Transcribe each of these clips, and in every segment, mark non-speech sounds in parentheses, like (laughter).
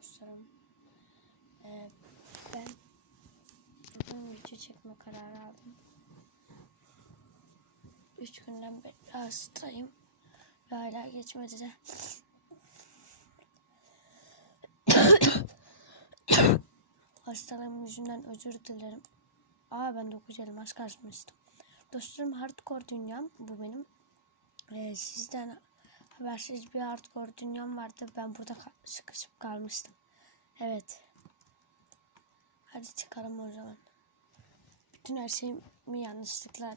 dostlarım. Ee, ben bugün video çekme kararı aldım. Üç günden beri hastayım. Ve hala geçmedi de. (coughs) Hastalığım yüzünden özür dilerim. Aa ben 9 elmas kasmıştım. Dostlarım hardcore dünyam bu benim. Ee, sizden habersiz bir hardcore dünyam vardı. Ben burada sıkışıp kalmıştım. Evet. Hadi çıkalım o zaman. Bütün her şeyimi yanlışlıkla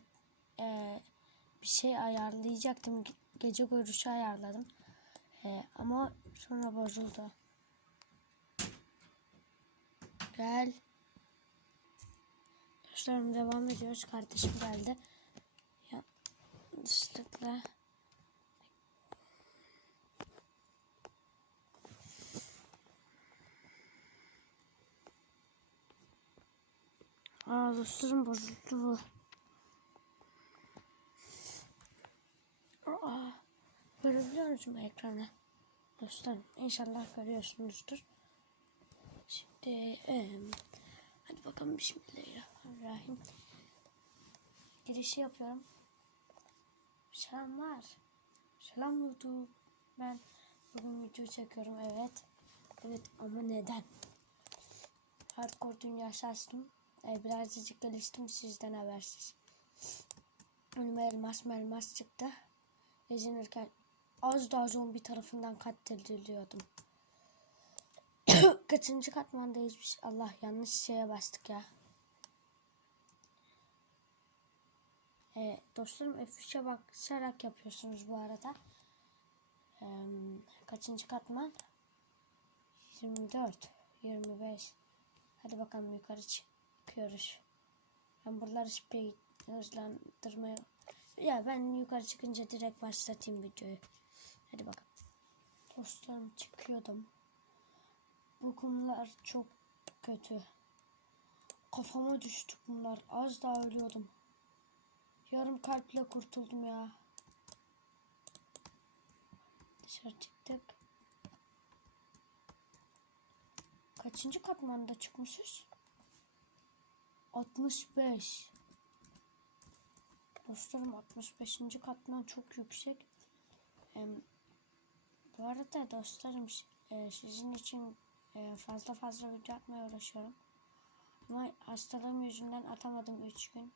ee, bir şey ayarlayacaktım. Ge- Gece görüşü ayarladım. Ee, ama sonra bozuldu. Gel. Dostlarım devam ediyoruz. Kardeşim geldi. Yanlışlıkla Aa dostlarım bozuldu bu. Aa, görebiliyor musun ekranı? Dostlarım inşallah görüyorsunuzdur. Şimdi em, hadi bakalım Bismillahirrahmanirrahim. Girişi yapıyorum. Selamlar. Selam YouTube. Ben bugün video çekiyorum evet. Evet ama neden? Hardcore dünyası açtım. Ee, birazcık geliştim sizden habersiz. Önüme elmas melmas çıktı. Gezinirken az daha zombi tarafından katlediliyordum. (coughs) Kaçıncı katmandayız biz? Allah yanlış şeye bastık ya. Ee, dostlarım F3'e bakarak yapıyorsunuz bu arada. Ee, kaçıncı katman? 24, 25. Hadi bakalım yukarı çıkıyoruz. Ben buraları speed hızlandırmaya... Ya ben yukarı çıkınca direkt başlatayım videoyu. Hadi bakalım. Dostlarım çıkıyordum. Bu kumlar çok kötü. Kafama düştü bunlar. Az daha ölüyordum. Yarım kalple kurtuldum ya. Dışarı çıktık. Kaçıncı katmanda çıkmışız? 65. Dostlarım 65. katman çok yüksek. Em, bu arada dostlarım e, sizin için e, fazla fazla video atmaya uğraşıyorum. Ama hastalığım yüzünden atamadım 3 gün.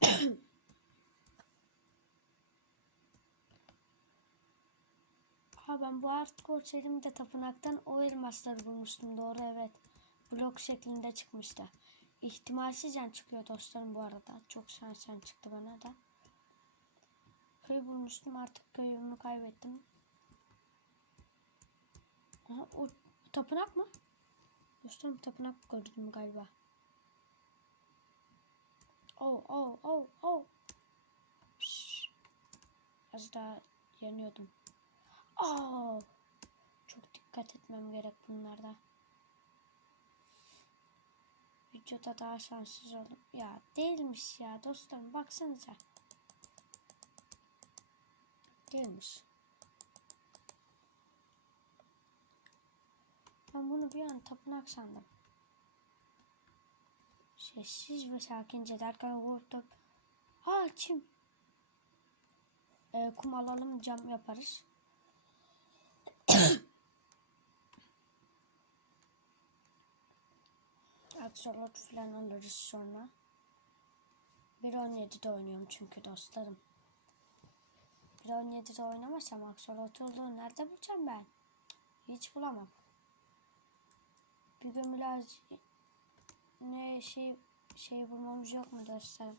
(coughs) Ha ben bu hardcore serimde tapınaktan o elmasları bulmuştum doğru evet. Blok şeklinde çıkmıştı. İhtimalsizce çıkıyor dostlarım bu arada. Çok şansen çıktı bana da. Köy bulmuştum artık köyümü kaybettim. Aha, o tapınak mı? Dostlarım tapınak gördüm galiba. Oh oh oh oh. Şşş. Az daha yanıyordum. Oh. Çok dikkat etmem gerek bunlarda. Videoda daha şanssız oldum. Ya değilmiş ya dostlarım baksanıza. Değilmiş. Ben bunu bir an tapınak sandım. Sessiz ve sakince derken vurdum. Ha çim. Ee, kum alalım cam yaparız. Axolot falan alırız sonra. 1.17'de oynuyorum çünkü dostlarım. 1.17'de oynamasam Axolot olduğunu nerede bulacağım ben? Hiç bulamam. Bir gömülü ne şey şey bulmamız yok mu dostlarım?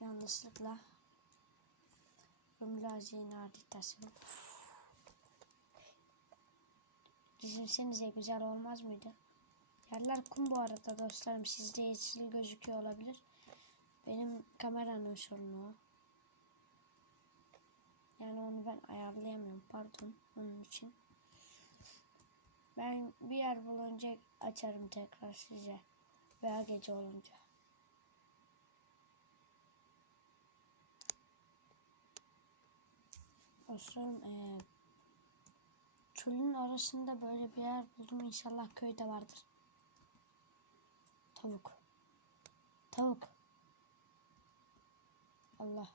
Yanlışlıkla. Gömülü hazine haritası. Düşünsenize güzel olmaz mıydı? Yerler kum bu arada dostlarım. Sizde yeşil gözüküyor olabilir. Benim kameranın sorunu o. Yani onu ben ayarlayamıyorum. Pardon onun için. Ben bir yer bulunca açarım tekrar size. Veya gece olunca. Dostlarım eee çölün arasında böyle bir yer buldum. İnşallah köyde vardır. Tavuk. Tavuk. Allah.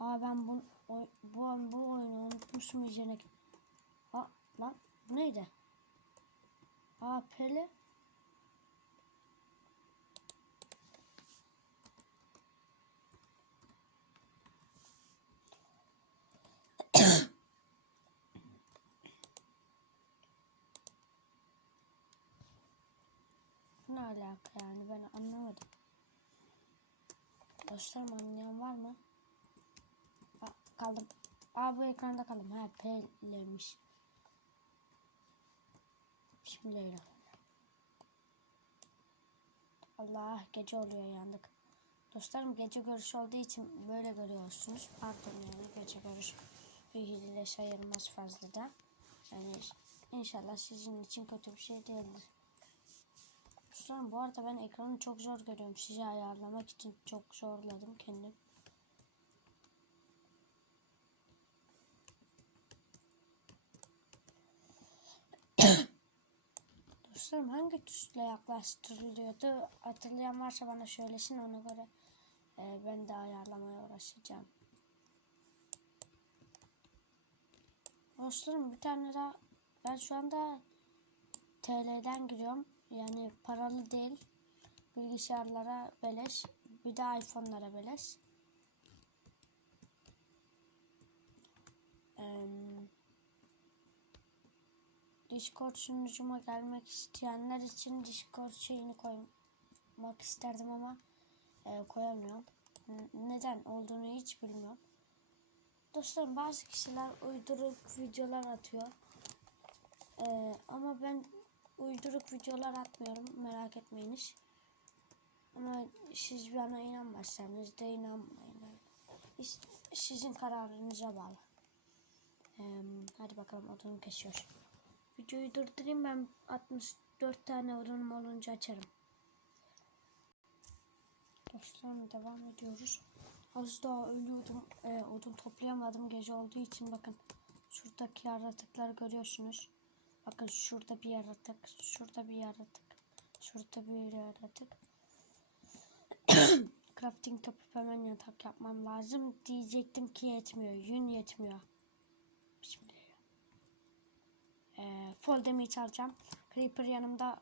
Aa ben bu, oy, bu, bu oyunu unutmuşum iyice. Aa lan bu neydi? Aa Pele. Bu ne alaka yani ben anlamadım. Dostlarım anlayan var mı? Aa, kaldım. Aa bu ekranda kaldım. Ha P'lemiş. Bismillahirrahmanirrahim. Allah gece oluyor yandık. Dostlarım gece görüş olduğu için böyle görüyorsunuz. Pardon yani gece görüş ile sayılmaz fazla da. Yani inşallah sizin için kötü bir şey değildir. Dostlarım bu arada ben ekranı çok zor görüyorum. Sizi ayarlamak için çok zorladım kendim. (coughs) Dostlarım hangi tuşla yaklaştırılıyordu? Hatırlayan varsa bana söylesin ona göre e, ben de ayarlamaya uğraşacağım. Dostlarım bir tane daha ben şu anda TL'den giriyorum. Yani paralı değil. Bilgisayarlara beleş. Bir de iPhone'lara beleş. Eee Discord sunucuma gelmek isteyenler için Discord şeyini koymak isterdim ama e, koyamıyorum. Neden olduğunu hiç bilmiyorum. Dostlarım bazı kişiler uyduruk videolar atıyor. E, ama ben uyduruk videolar atmıyorum merak etmeyiniz. Ama siz bana inanmazsanız da inanmayın. Sizin kararınıza bağlı. E, hadi bakalım odunu kesiyoruz. Videoyu durdurayım ben 64 tane odunum olunca açarım. Dostlarım devam ediyoruz. Az daha ölüyordum. Ee, odun toplayamadım gece olduğu için bakın. Şuradaki yaratıkları görüyorsunuz. Bakın şurada bir yaratık. Şurada bir yaratık. Şurada bir yaratık. (coughs) Crafting yapıp hemen yatak yapmam lazım. Diyecektim ki yetmiyor. Yün yetmiyor. Şimdi e, full damage alacağım. Creeper yanımda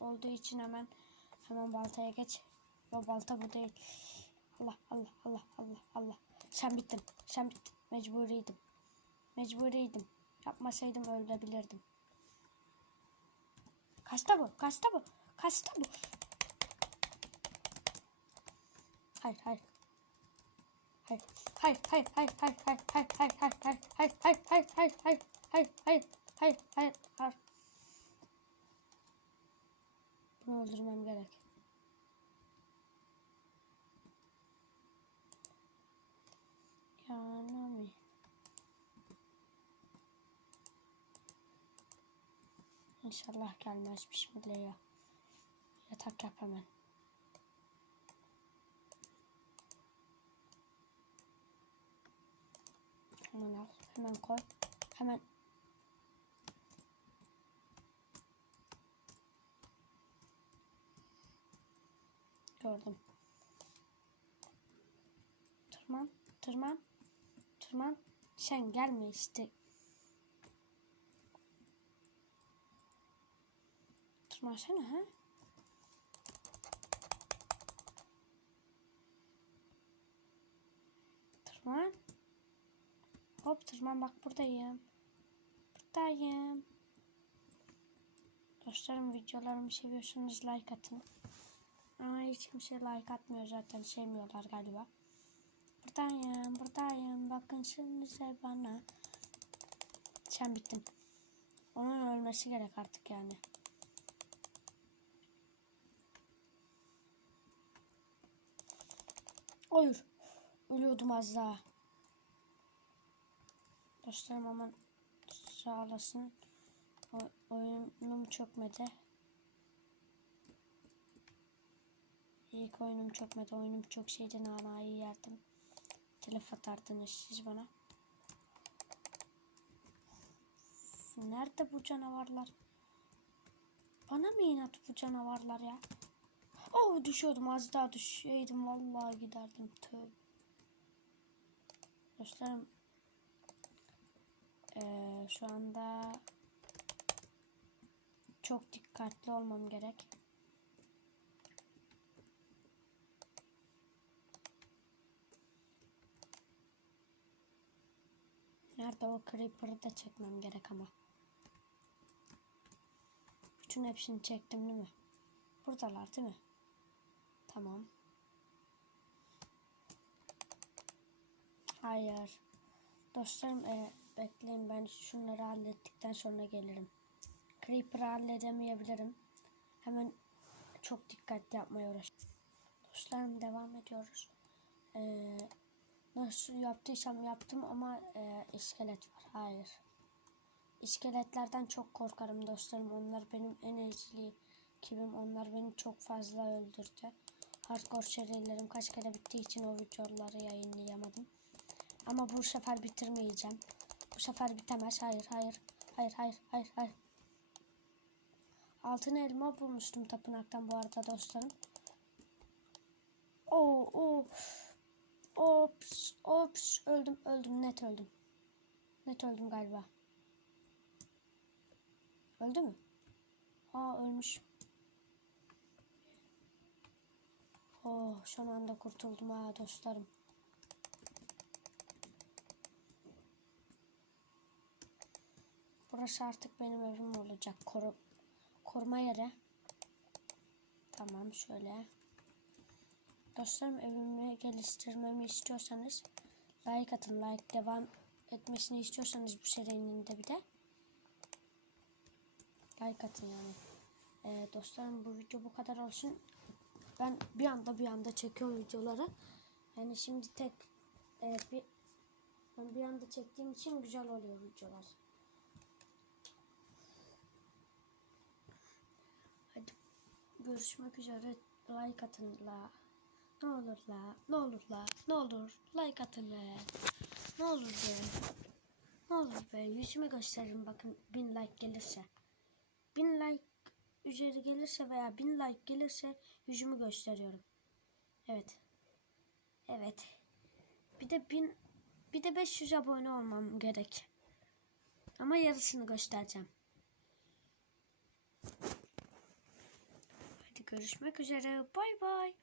olduğu için hemen hemen baltaya geç. Yo balta bu değil. Allah Allah Allah Allah Allah. Sen bittin. Sen bittin. Mecburiydim. Mecburiydim. Yapmasaydım ölebilirdim. Kaçta bu? Kaçta bu? Kaçta bu? Hayır hayır. Hayır hayır hayır hayır hayır hayır hayır hayır hayır hayır hayır hayır hayır hayır hayır hayır hayır, hayır, hayır. Bunu öldürmem gerek. Yanami. İnşallah gelmez bismillah. Yatak yap hemen. Hemen al. Hemen koy. Hemen Gördüm. Tırman, tırman, tırman. Sen gelme işte. Tırmansana ha. Tırman. Hop tırman bak buradayım. Buradayım. Dostlarım videolarımı seviyorsanız like atın. Ama hiç kimse like atmıyor zaten sevmiyorlar galiba. Buradayım buradayım bakın şimdi bana. Sen bittin. Onun ölmesi gerek artık yani. Hayır. Ölüyordum az daha. Dostlarım aman sağ olasın. O, oyunum çökmedi. İlk oyunum çökmedi. Oyunum çok şeydi. Nanayı yerdim. Telef atardınız siz bana. Nerede bu canavarlar? Bana mı inat bu canavarlar ya? Oh düşüyordum az daha düşeydim vallahi giderdim tövbe. Dostlarım eee, şu anda çok dikkatli olmam gerek. Nerede o creeper'ı da çekmem gerek ama. Bütün hepsini çektim değil mi? Buradalar değil mi? Tamam. Hayır. Dostlarım e, bekleyin ben şunları hallettikten sonra gelirim. Creeper'ı halledemeyebilirim. Hemen çok dikkatli yapmaya uğraş. Dostlarım devam ediyoruz. Ee, nasıl yaptıysam yaptım ama e, iskelet var. Hayır. İskeletlerden çok korkarım dostlarım. Onlar benim en ezeli kimim. Onlar beni çok fazla öldürdü. Hardcore serilerim kaç kere bittiği için o videoları yayınlayamadım. Ama bu sefer bitirmeyeceğim. Bu sefer bitemez. Hayır, hayır. Hayır, hayır, hayır, hayır. Altın elma bulmuştum tapınaktan bu arada dostlarım. Oo, oo. Ops, ops. Öldüm, öldüm. Net öldüm. Net öldüm galiba. Öldü mü? Aa ölmüş. Oh son anda kurtuldum ha dostlarım. Burası artık benim evim olacak. Koru, koruma yeri. Tamam şöyle. Dostlarım evimi geliştirmemi istiyorsanız like atın. Like devam etmesini istiyorsanız bu serinin de bir de like atın yani. Ee, dostlarım bu video bu kadar olsun. Ben bir anda bir anda çekiyorum videoları. Yani şimdi tek e, bir ben bir anda çektiğim için güzel oluyor videolar. Hadi görüşmek üzere. Like atın la. Ne olur la. Ne olur la. Ne olur. Like atın be. Ne olur be. Ne olur be. Yüzümü gösteririm bakın bin like gelirse. Bin like üzeri gelirse veya bin like gelirse yüzümü gösteriyorum. Evet. Evet. Bir de bin bir de 500 abone olmam gerek. Ama yarısını göstereceğim. Hadi görüşmek üzere. Bay bay.